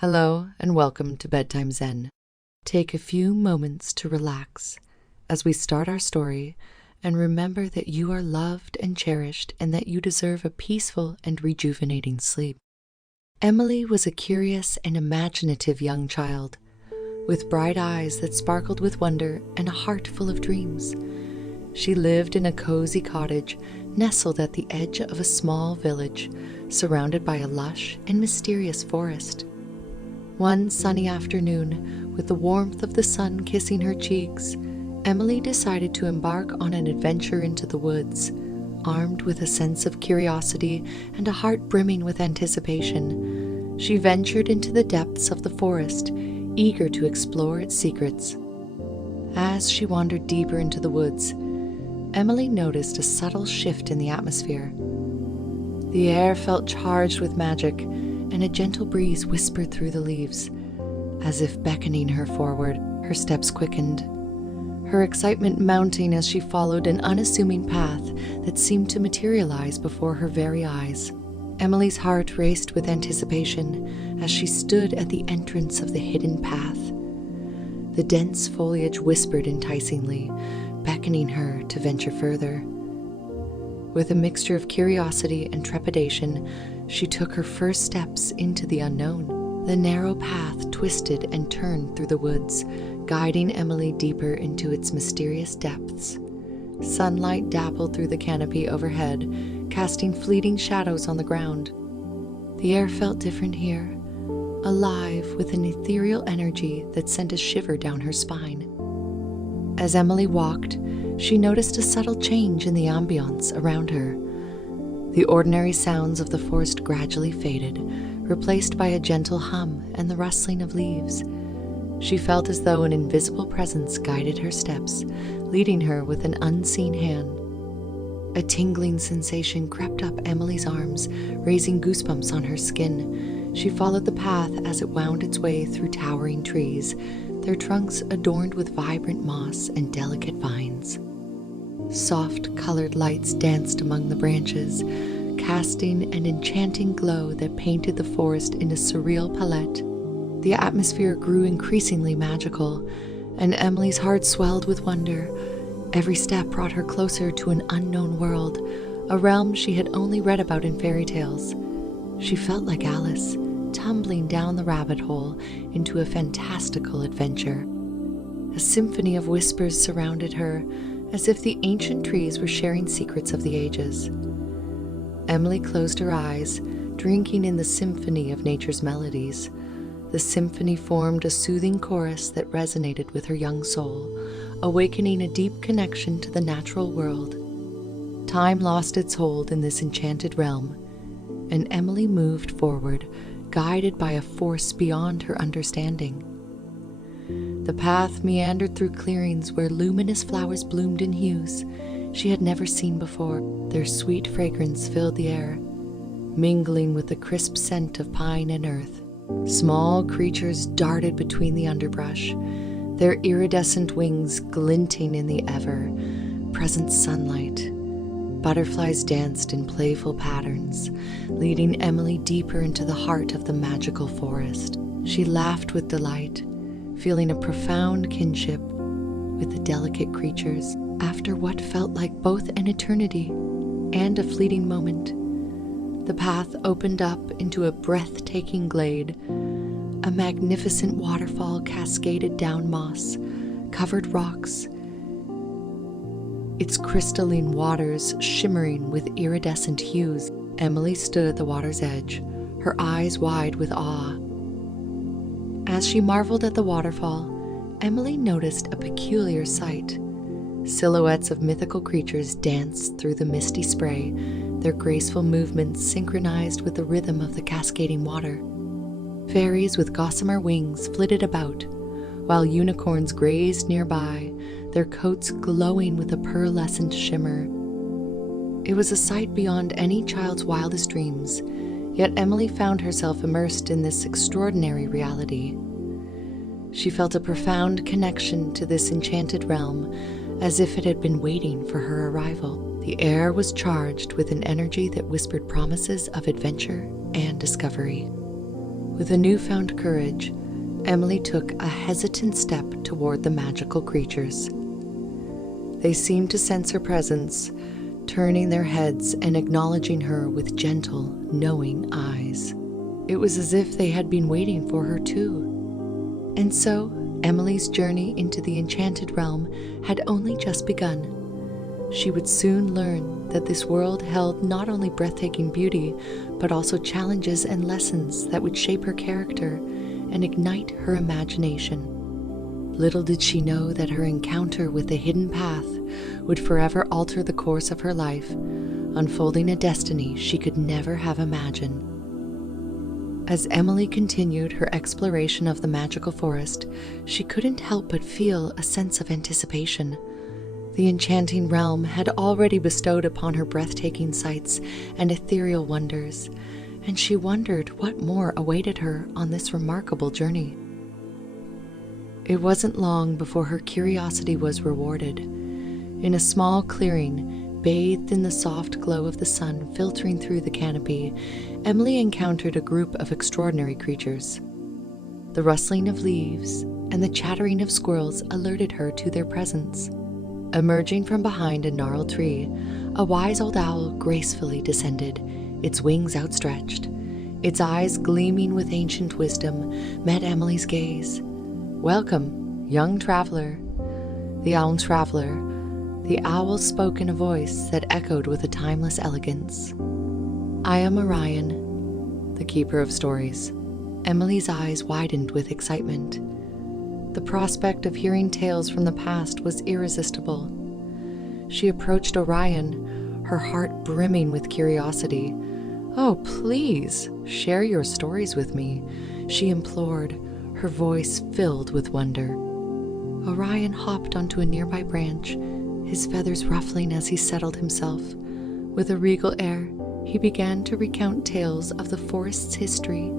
Hello and welcome to Bedtime Zen. Take a few moments to relax as we start our story and remember that you are loved and cherished and that you deserve a peaceful and rejuvenating sleep. Emily was a curious and imaginative young child with bright eyes that sparkled with wonder and a heart full of dreams. She lived in a cozy cottage nestled at the edge of a small village surrounded by a lush and mysterious forest. One sunny afternoon, with the warmth of the sun kissing her cheeks, Emily decided to embark on an adventure into the woods. Armed with a sense of curiosity and a heart brimming with anticipation, she ventured into the depths of the forest, eager to explore its secrets. As she wandered deeper into the woods, Emily noticed a subtle shift in the atmosphere. The air felt charged with magic, and a gentle breeze whispered through the leaves. As if beckoning her forward, her steps quickened, her excitement mounting as she followed an unassuming path that seemed to materialize before her very eyes. Emily's heart raced with anticipation as she stood at the entrance of the hidden path. The dense foliage whispered enticingly, beckoning her to venture further. With a mixture of curiosity and trepidation, she took her first steps into the unknown. The narrow path twisted and turned through the woods, guiding Emily deeper into its mysterious depths. Sunlight dappled through the canopy overhead, casting fleeting shadows on the ground. The air felt different here, alive with an ethereal energy that sent a shiver down her spine. As Emily walked, she noticed a subtle change in the ambience around her. The ordinary sounds of the forest gradually faded, replaced by a gentle hum and the rustling of leaves. She felt as though an invisible presence guided her steps, leading her with an unseen hand. A tingling sensation crept up Emily's arms, raising goosebumps on her skin. She followed the path as it wound its way through towering trees, their trunks adorned with vibrant moss and delicate vines. Soft colored lights danced among the branches, casting an enchanting glow that painted the forest in a surreal palette. The atmosphere grew increasingly magical, and Emily's heart swelled with wonder. Every step brought her closer to an unknown world, a realm she had only read about in fairy tales. She felt like Alice, tumbling down the rabbit hole into a fantastical adventure. A symphony of whispers surrounded her, as if the ancient trees were sharing secrets of the ages. Emily closed her eyes, drinking in the symphony of nature's melodies. The symphony formed a soothing chorus that resonated with her young soul, awakening a deep connection to the natural world. Time lost its hold in this enchanted realm, and Emily moved forward, guided by a force beyond her understanding. The path meandered through clearings where luminous flowers bloomed in hues she had never seen before. Their sweet fragrance filled the air, mingling with the crisp scent of pine and earth. Small creatures darted between the underbrush, their iridescent wings glinting in the ever-present sunlight. Butterflies danced in playful patterns, leading Emily deeper into the heart of the magical forest. She laughed with delight, feeling a profound kinship with the delicate creatures. After what felt like both an eternity and a fleeting moment, the path opened up into a breathtaking glade. A magnificent waterfall cascaded down moss-covered rocks, its crystalline waters shimmering with iridescent hues. Emily stood at the water's edge, her eyes wide with awe. As she marveled at the waterfall, Emily noticed a peculiar sight. Silhouettes of mythical creatures danced through the misty spray, their graceful movements synchronized with the rhythm of the cascading water. Fairies with gossamer wings flitted about, while unicorns grazed nearby, their coats glowing with a pearlescent shimmer. It was a sight beyond any child's wildest dreams, yet Emily found herself immersed in this extraordinary reality. She felt a profound connection to this enchanted realm, as if it had been waiting for her arrival. The air was charged with an energy that whispered promises of adventure and discovery. With a newfound courage, Emily took a hesitant step toward the magical creatures. They seemed to sense her presence, turning their heads and acknowledging her with gentle, knowing eyes. It was as if they had been waiting for her too. And so, Emily's journey into the enchanted realm had only just begun. She would soon learn that this world held not only breathtaking beauty, but also challenges and lessons that would shape her character and ignite her imagination. Little did she know that her encounter with the hidden path would forever alter the course of her life, unfolding a destiny she could never have imagined. As Emily continued her exploration of the magical forest, she couldn't help but feel a sense of anticipation. The enchanting realm had already bestowed upon her breathtaking sights and ethereal wonders, and she wondered what more awaited her on this remarkable journey. It wasn't long before her curiosity was rewarded. In a small clearing, bathed in the soft glow of the sun filtering through the canopy, Emily encountered a group of extraordinary creatures. The rustling of leaves and the chattering of squirrels alerted her to their presence. Emerging from behind a gnarled tree, a wise old owl gracefully descended, its wings outstretched. Its eyes gleaming with ancient wisdom met Emily's gaze. "Welcome, young traveler." The owl spoke in a voice that echoed with a timeless elegance. "I am Orion, the keeper of stories." Emily's eyes widened with excitement. The prospect of hearing tales from the past was irresistible. She approached Orion, her heart brimming with curiosity. "Oh, please, share your stories with me," she implored, her voice filled with wonder. Orion hopped onto a nearby branch, his feathers ruffling as he settled himself. With a regal air, he began to recount tales of the forest's history,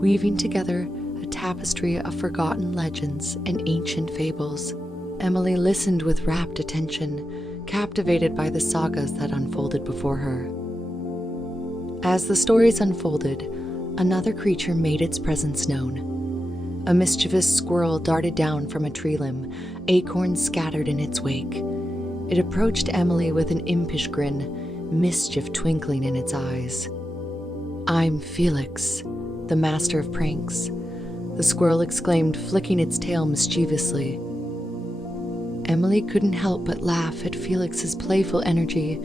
weaving together a tapestry of forgotten legends and ancient fables. Emily listened with rapt attention, captivated by the sagas that unfolded before her. As the stories unfolded, another creature made its presence known. A mischievous squirrel darted down from a tree limb, acorns scattered in its wake. It approached Emily with an impish grin, mischief twinkling in its eyes. "I'm Felix, the master of pranks," the squirrel exclaimed, flicking its tail mischievously. Emily couldn't help but laugh at Felix's playful energy.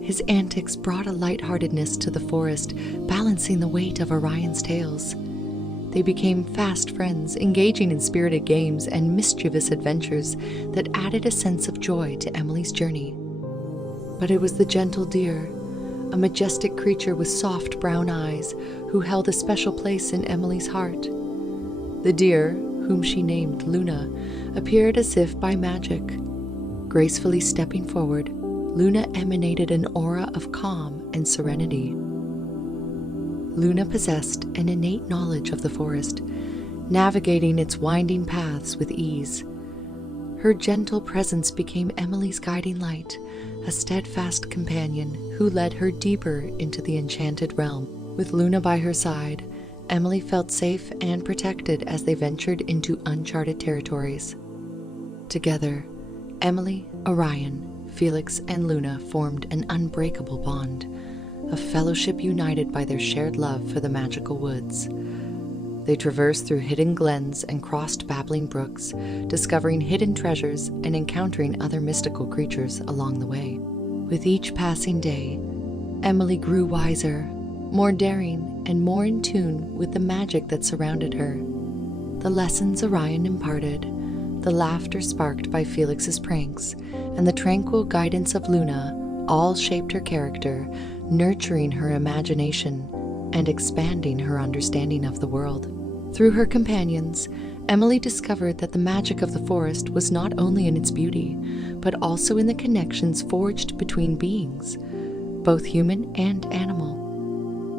His antics brought a lightheartedness to the forest, balancing the weight of Orion's tales. They became fast friends, engaging in spirited games and mischievous adventures that added a sense of joy to Emily's journey. But it was the gentle deer, a majestic creature with soft brown eyes, who held a special place in Emily's heart. The deer, whom she named Luna, appeared as if by magic. Gracefully stepping forward, Luna emanated an aura of calm and serenity. Luna possessed an innate knowledge of the forest, navigating its winding paths with ease. Her gentle presence became Emily's guiding light, a steadfast companion who led her deeper into the enchanted realm. With Luna by her side, Emily felt safe and protected as they ventured into uncharted territories. Together, Emily, Orion, Felix, and Luna formed an unbreakable bond, a fellowship united by their shared love for the magical woods. They traversed through hidden glens and crossed babbling brooks, discovering hidden treasures and encountering other mystical creatures along the way. With each passing day, Emily grew wiser, more daring, and more in tune with the magic that surrounded her. The lessons Orion imparted, the laughter sparked by Felix's pranks, and the tranquil guidance of Luna all shaped her character, nurturing her imagination and expanding her understanding of the world. Through her companions, Emily discovered that the magic of the forest was not only in its beauty, but also in the connections forged between beings, both human and animal.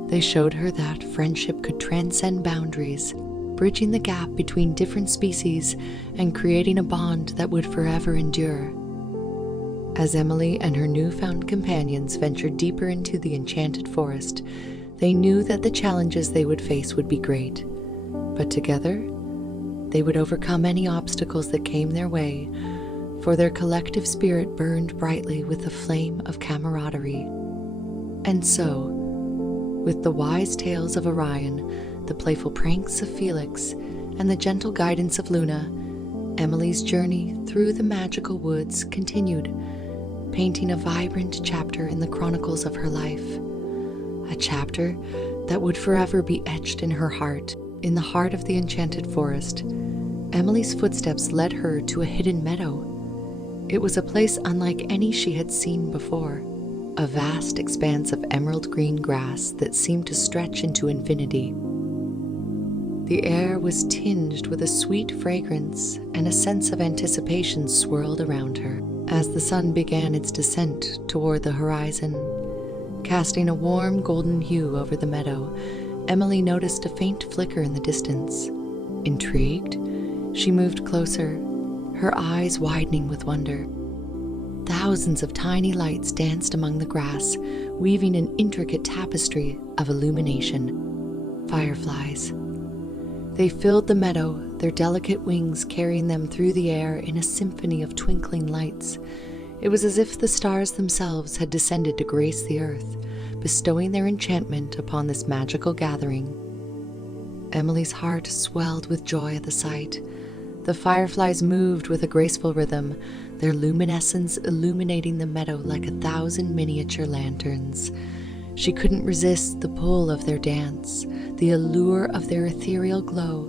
They showed her that friendship could transcend boundaries, bridging the gap between different species and creating a bond that would forever endure. As Emily and her newfound companions ventured deeper into the enchanted forest, they knew that the challenges they would face would be great. But together, they would overcome any obstacles that came their way, for their collective spirit burned brightly with the flame of camaraderie. And so, with the wise tales of Orion, the playful pranks of Felix, and the gentle guidance of Luna, Emily's journey through the magical woods continued, painting a vibrant chapter in the chronicles of her life. A chapter that would forever be etched in her heart. In the heart of the enchanted forest, Emily's footsteps led her to a hidden meadow. It was a place unlike any she had seen before, a vast expanse of emerald green grass that seemed to stretch into infinity. The air was tinged with a sweet fragrance, and a sense of anticipation swirled around her as the sun began its descent toward the horizon. Casting a warm golden hue over the meadow, Emily noticed a faint flicker in the distance. Intrigued, she moved closer, her eyes widening with wonder. Thousands of tiny lights danced among the grass, weaving an intricate tapestry of illumination. Fireflies. They filled the meadow, their delicate wings carrying them through the air in a symphony of twinkling lights. It was as if the stars themselves had descended to grace the earth, bestowing their enchantment upon this magical gathering. Emily's heart swelled with joy at the sight. The fireflies moved with a graceful rhythm, their luminescence illuminating the meadow like 1,000 miniature lanterns. She couldn't resist the pull of their dance, the allure of their ethereal glow.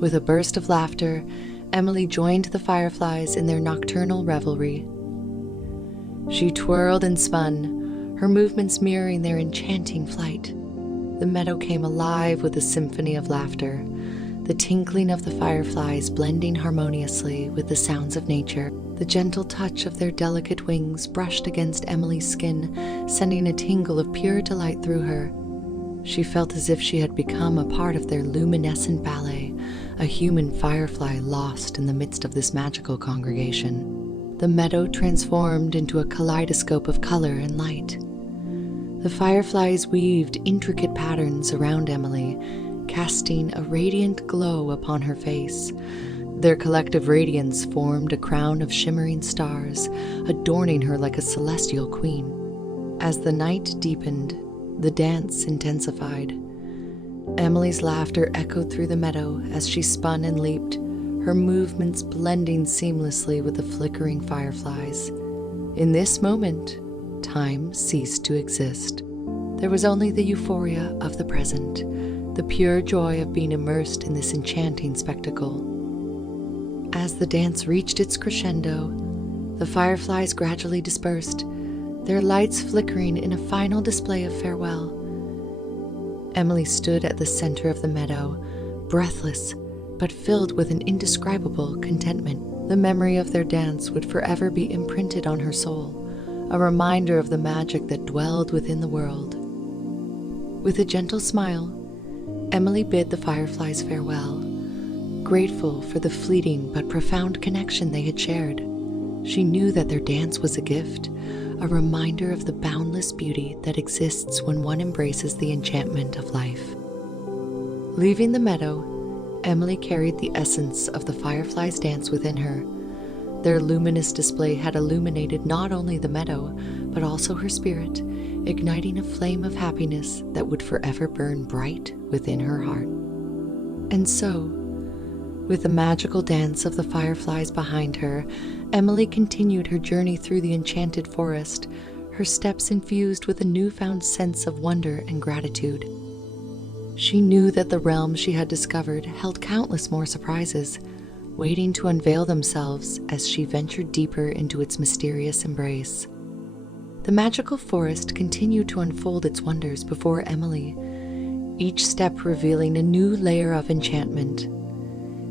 With a burst of laughter, Emily joined the fireflies in their nocturnal revelry. She twirled and spun, her movements mirroring their enchanting flight. The meadow came alive with a symphony of laughter, the tinkling of the fireflies blending harmoniously with the sounds of nature. The gentle touch of their delicate wings brushed against Emily's skin, sending a tingle of pure delight through her. She felt as if she had become a part of their luminescent ballet, a human firefly lost in the midst of this magical congregation. The meadow transformed into a kaleidoscope of color and light. The fireflies weaved intricate patterns around Emily, casting a radiant glow upon her face. Their collective radiance formed a crown of shimmering stars, adorning her like a celestial queen. As the night deepened, the dance intensified. Emily's laughter echoed through the meadow as she spun and leaped, her movements blending seamlessly with the flickering fireflies. In this moment, time ceased to exist. There was only the euphoria of the present, the pure joy of being immersed in this enchanting spectacle. As the dance reached its crescendo, the fireflies gradually dispersed, their lights flickering in a final display of farewell. Emily stood at the center of the meadow, breathless, but filled with an indescribable contentment. The memory of their dance would forever be imprinted on her soul, a reminder of the magic that dwelled within the world. With a gentle smile, Emily bid the fireflies farewell, grateful for the fleeting but profound connection they had shared. She knew that their dance was a gift, a reminder of the boundless beauty that exists when one embraces the enchantment of life. Leaving the meadow, Emily carried the essence of the fireflies' dance within her. Their luminous display had illuminated not only the meadow, but also her spirit, igniting a flame of happiness that would forever burn bright within her heart. And so, with the magical dance of the fireflies behind her, Emily continued her journey through the enchanted forest, her steps infused with a newfound sense of wonder and gratitude. She knew that the realm she had discovered held countless more surprises, waiting to unveil themselves as she ventured deeper into its mysterious embrace. The magical forest continued to unfold its wonders before Emily, each step revealing a new layer of enchantment.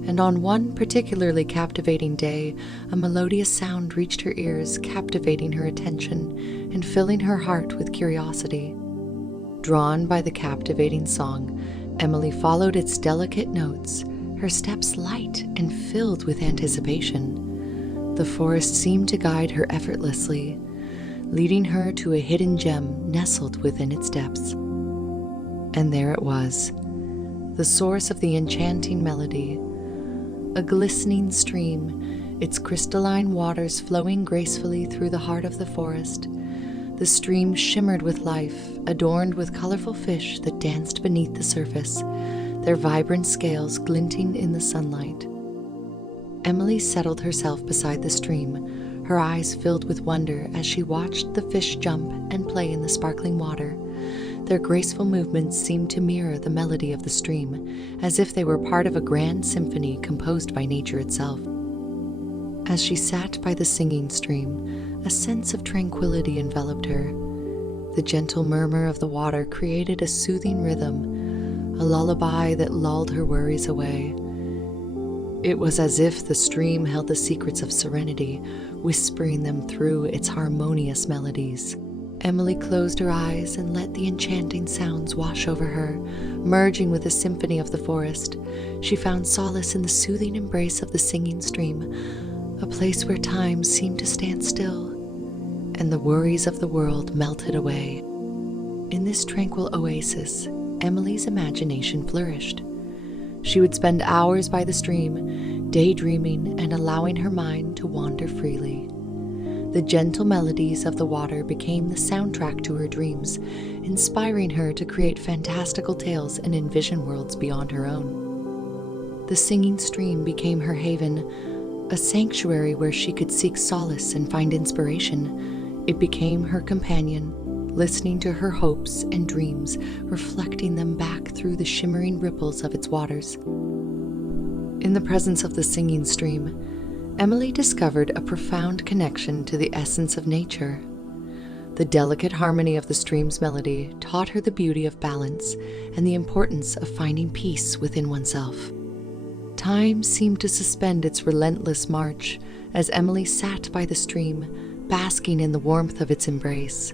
And on one particularly captivating day, a melodious sound reached her ears, captivating her attention and filling her heart with curiosity. Drawn by the captivating song, Emily followed its delicate notes, her steps light and filled with anticipation. The forest seemed to guide her effortlessly, leading her to a hidden gem nestled within its depths. And there it was, the source of the enchanting melody. A glistening stream, its crystalline waters flowing gracefully through the heart of the forest. The stream shimmered with life, adorned with colorful fish that danced beneath the surface, their vibrant scales glinting in the sunlight. Emily settled herself beside the stream, her eyes filled with wonder as she watched the fish jump and play in the sparkling water. Their graceful movements seemed to mirror the melody of the stream, as if they were part of a grand symphony composed by nature itself. As she sat by the singing stream, a sense of tranquility enveloped her. The gentle murmur of the water created a soothing rhythm, a lullaby that lulled her worries away. It was as if the stream held the secrets of serenity, whispering them through its harmonious melodies. Emily closed her eyes and let the enchanting sounds wash over her, merging with the symphony of the forest. She found solace in the soothing embrace of the singing stream, a place where time seemed to stand still, and the worries of the world melted away. In this tranquil oasis, Emily's imagination flourished. She would spend hours by the stream, daydreaming and allowing her mind to wander freely. The gentle melodies of the water became the soundtrack to her dreams, inspiring her to create fantastical tales and envision worlds beyond her own. The singing stream became her haven, a sanctuary where she could seek solace and find inspiration. It became her companion, listening to her hopes and dreams, reflecting them back through the shimmering ripples of its waters. In the presence of the singing stream, Emily discovered a profound connection to the essence of nature. The delicate harmony of the stream's melody taught her the beauty of balance and the importance of finding peace within oneself. Time seemed to suspend its relentless march as Emily sat by the stream, basking in the warmth of its embrace.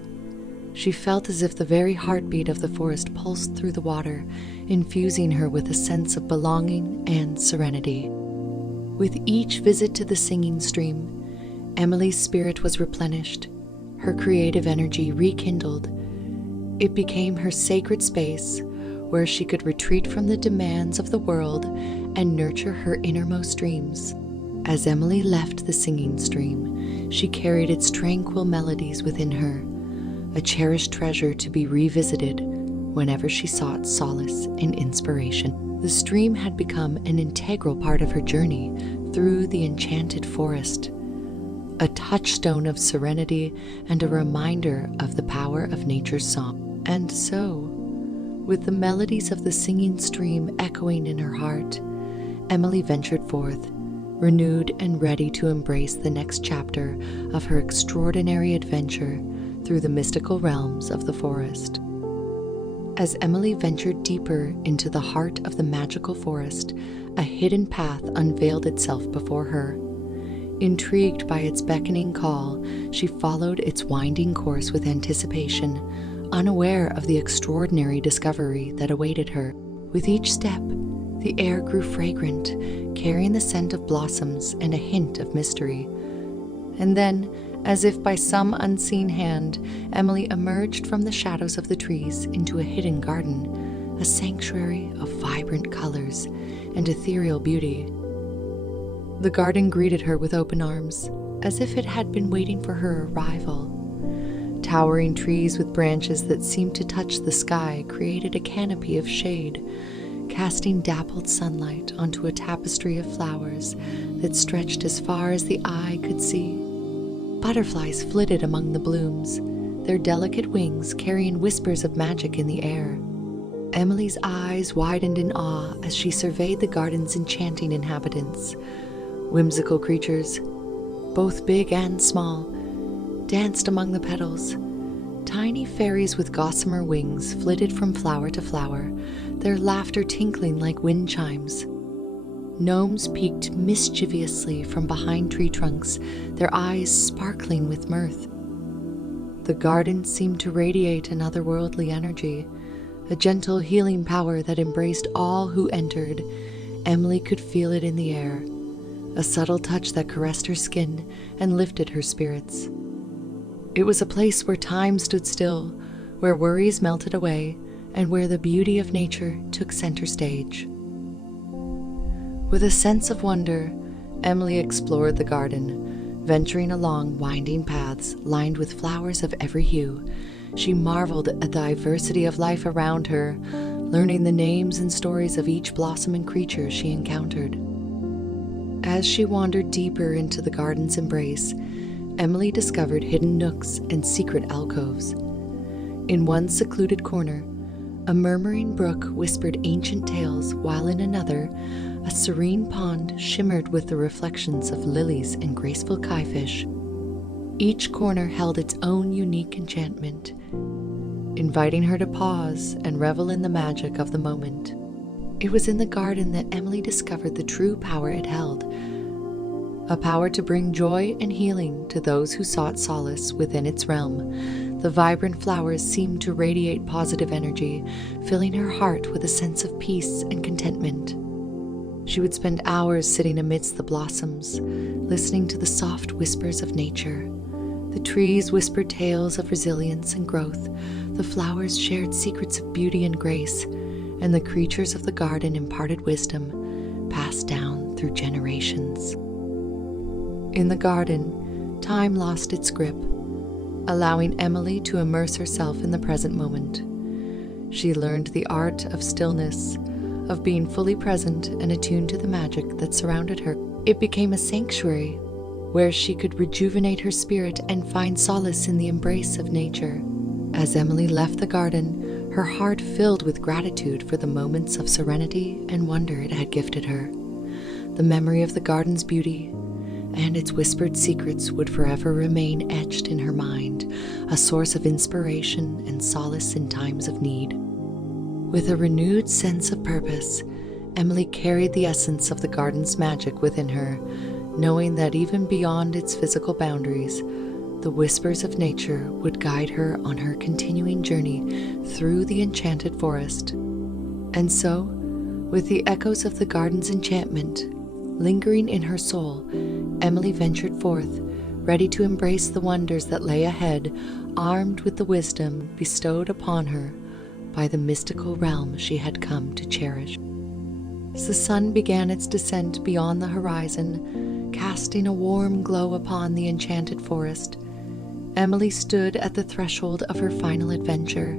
She felt as if the very heartbeat of the forest pulsed through the water, infusing her with a sense of belonging and serenity. With each visit to the singing stream, Emily's spirit was replenished, her creative energy rekindled. It became her sacred space where she could retreat from the demands of the world and nurture her innermost dreams. As Emily left the singing stream, she carried its tranquil melodies within her, a cherished treasure to be revisited whenever she sought solace and inspiration. The stream had become an integral part of her journey through the enchanted forest, a touchstone of serenity and a reminder of the power of nature's song. And so, with the melodies of the singing stream echoing in her heart, Emily ventured forth, renewed and ready to embrace the next chapter of her extraordinary adventure through the mystical realms of the forest. As Emily ventured deeper into the heart of the magical forest, a hidden path unveiled itself before her. Intrigued by its beckoning call, she followed its winding course with anticipation, unaware of the extraordinary discovery that awaited her. With each step, the air grew fragrant, carrying the scent of blossoms and a hint of mystery. And then, as if by some unseen hand, Emily emerged from the shadows of the trees into a hidden garden, a sanctuary of vibrant colors and ethereal beauty. The garden greeted her with open arms, as if it had been waiting for her arrival. Towering trees with branches that seemed to touch the sky created a canopy of shade, casting dappled sunlight onto a tapestry of flowers that stretched as far as the eye could see. Butterflies flitted among the blooms, their delicate wings carrying whispers of magic in the air. Emily's eyes widened in awe as she surveyed the garden's enchanting inhabitants. Whimsical creatures, both big and small, danced among the petals. Tiny fairies with gossamer wings flitted from flower to flower, their laughter tinkling like wind chimes. Gnomes peeked mischievously from behind tree trunks, their eyes sparkling with mirth. The garden seemed to radiate an otherworldly energy, a gentle healing power that embraced all who entered. Emily could feel it in the air, a subtle touch that caressed her skin and lifted her spirits. It was a place where time stood still, where worries melted away, and where the beauty of nature took center stage. With a sense of wonder, Emily explored the garden, venturing along winding paths lined with flowers of every hue. She marveled at the diversity of life around her, learning the names and stories of each blossom and creature she encountered. As she wandered deeper into the garden's embrace, Emily discovered hidden nooks and secret alcoves. In one secluded corner, a murmuring brook whispered ancient tales, while in another, a serene pond shimmered with the reflections of lilies and graceful kaifish. Each corner held its own unique enchantment, inviting her to pause and revel in the magic of the moment. It was in the garden that Emily discovered the true power it held, a power to bring joy and healing to those who sought solace within its realm. The vibrant flowers seemed to radiate positive energy, filling her heart with a sense of peace and contentment. She would spend hours sitting amidst the blossoms, listening to the soft whispers of nature. The trees whispered tales of resilience and growth, the flowers shared secrets of beauty and grace, and the creatures of the garden imparted wisdom, passed down through generations. In the garden, time lost its grip, allowing Emily to immerse herself in the present moment. She learned the art of stillness, of being fully present and attuned to the magic that surrounded her. It became a sanctuary where she could rejuvenate her spirit and find solace in the embrace of nature. As Emily left the garden, her heart filled with gratitude for the moments of serenity and wonder it had gifted her. The memory of the garden's beauty and its whispered secrets would forever remain etched in her mind, a source of inspiration and solace in times of need. With a renewed sense of purpose, Emily carried the essence of the garden's magic within her, knowing that even beyond its physical boundaries, the whispers of nature would guide her on her continuing journey through the enchanted forest. And so, with the echoes of the garden's enchantment lingering in her soul, Emily ventured forth, ready to embrace the wonders that lay ahead, armed with the wisdom bestowed upon her by the mystical realm she had come to cherish. As the sun began its descent beyond the horizon, casting a warm glow upon the enchanted forest, Emily stood at the threshold of her final adventure.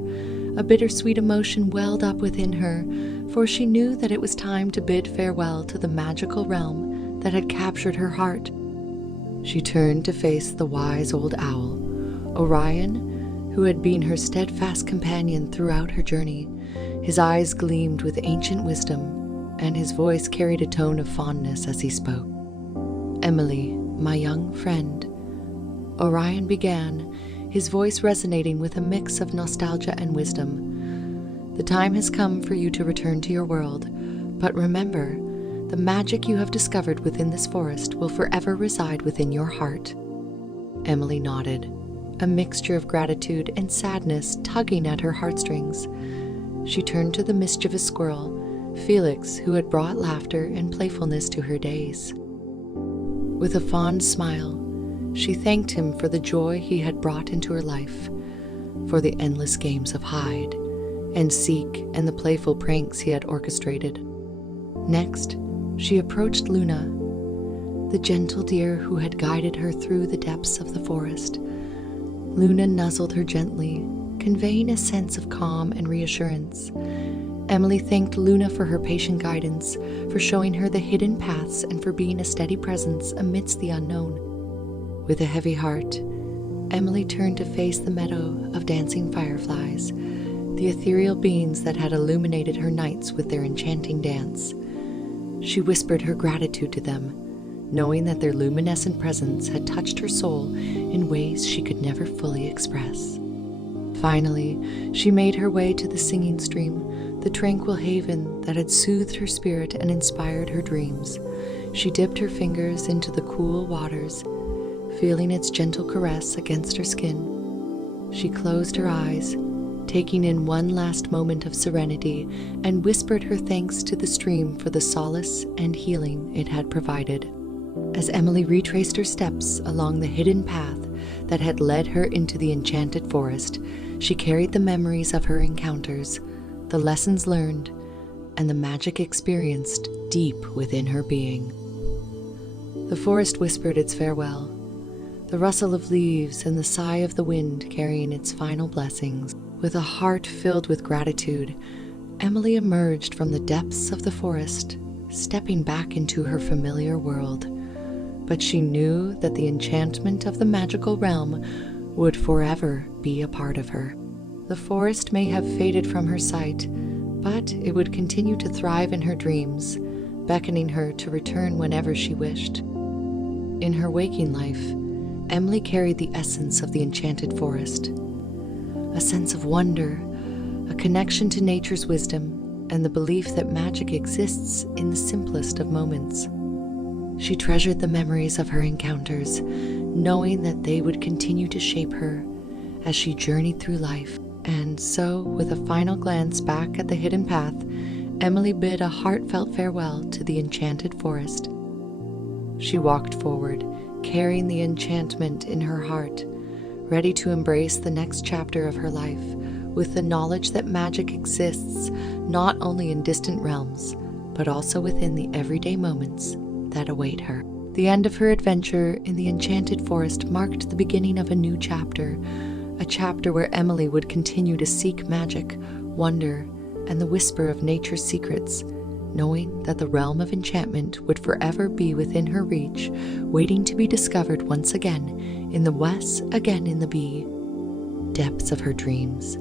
A bittersweet emotion welled up within her, for she knew that it was time to bid farewell to the magical realm that had captured her heart. She turned to face the wise old owl, Orion, who had been her steadfast companion throughout her journey. His eyes gleamed with ancient wisdom, and his voice carried a tone of fondness as he spoke. "Emily, my young friend," Orion began, his voice resonating with a mix of nostalgia and wisdom. "The time has come for you to return to your world, but remember, the magic you have discovered within this forest will forever reside within your heart." Emily nodded, a mixture of gratitude and sadness tugging at her heartstrings. She turned to the mischievous squirrel, Felix, who had brought laughter and playfulness to her days. With a fond smile, she thanked him for the joy he had brought into her life, for the endless games of hide and seek and the playful pranks he had orchestrated. Next, she approached Luna, the gentle deer who had guided her through the depths of the forest. Luna nuzzled her gently, conveying a sense of calm and reassurance. Emily thanked Luna for her patient guidance, for showing her the hidden paths, and for being a steady presence amidst the unknown. With a heavy heart, Emily turned to face the meadow of dancing fireflies, the ethereal beings that had illuminated her nights with their enchanting dance. She whispered her gratitude to them, knowing that their luminescent presence had touched her soul in ways she could never fully express. Finally, she made her way to the singing stream, the tranquil haven that had soothed her spirit and inspired her dreams. She dipped her fingers into the cool waters, feeling its gentle caress against her skin. She closed her eyes, taking in one last moment of serenity, and whispered her thanks to the stream for the solace and healing it had provided. As Emily retraced her steps along the hidden path that had led her into the enchanted forest, she carried the memories of her encounters, the lessons learned, and the magic experienced deep within her being. The forest whispered its farewell, the rustle of leaves and the sigh of the wind carrying its final blessings. With a heart filled with gratitude, Emily emerged from the depths of the forest, stepping back into her familiar world. But she knew that the enchantment of the magical realm would forever be a part of her. The forest may have faded from her sight, but it would continue to thrive in her dreams, beckoning her to return whenever she wished. In her waking life, Emily carried the essence of the enchanted forest, a sense of wonder, a connection to nature's wisdom, and the belief that magic exists in the simplest of moments. She treasured the memories of her encounters, knowing that they would continue to shape her as she journeyed through life. And so, with a final glance back at the hidden path, Emily bid a heartfelt farewell to the enchanted forest. She walked forward, carrying the enchantment in her heart, ready to embrace the next chapter of her life, with the knowledge that magic exists not only in distant realms, but also within the everyday moments that await her. The end of her adventure in the enchanted forest marked the beginning of a new chapter, a chapter where Emily would continue to seek magic, wonder, and the whisper of nature's secrets, knowing that the realm of enchantment would forever be within her reach, waiting to be discovered once again in the once again in the bee depths of her dreams.